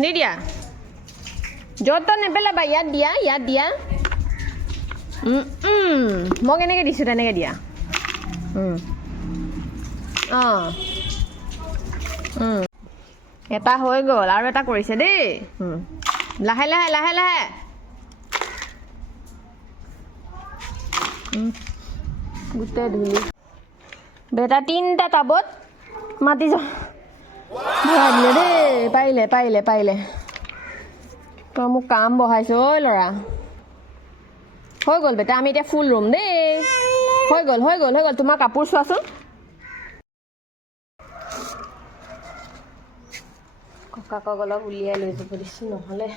দি দিয়া য'ত নেপেলাবা ইয়াত দিয়া মই কেনেকৈ দিছোঁ তেনেকৈ দিয়া অঁ এটা হৈ গ'ল আৰু এটা কৰিছে দেই লাহে গোটেই ধুলি বেটা 3টা টাবত মাতি যা ভৰাই দিলে দেই পাৰিলে তই মোক কাম বঢ়াইছ ঐ ল'ৰা হৈ গ'ল বেটা আমি এতিয়া ফুল ৰুম দেই হৈ গ'ল তোমাৰ কাপোৰ চোৱাচোন ককাকক অলপ উলিয়াই লৈ যাব দিছোঁ নহ'লে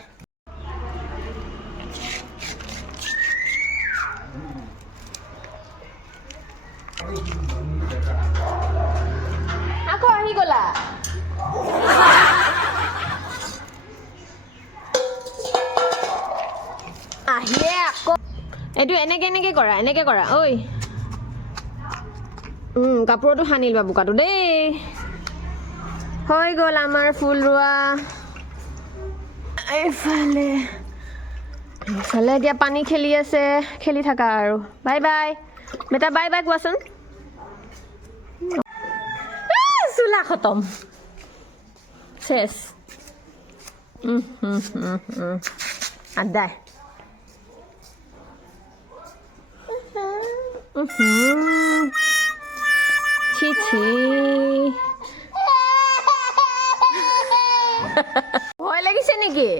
আকৌ আহি গ'লা আহিলে আকৌ এইটো এনেকে কৰা ঐ কাপোৰতো সানি লোৱা বোকাটো দেই হৈ গ'ল আমাৰ ফুল ৰোৱা এইফালে এতিয়া পানী খেলি আছে খেলি থাকা আৰু বাই বাই বেটা বাই বাই কোৱাচোন চোলা খতম চেছ আদায় ছি ভয় লাগিছে নেকি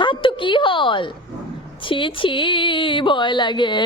হাতটো কি হ'ল ছি ভয় লাগে